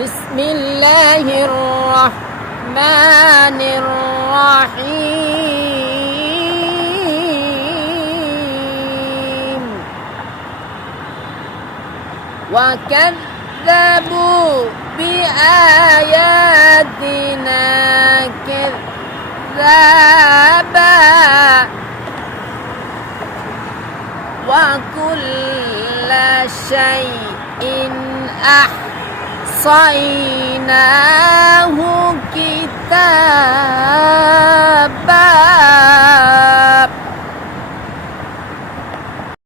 بسم الله الرحمن الرحيم وكذبوا بآياتنا كذابا وكل شيء أحصيناه كتابا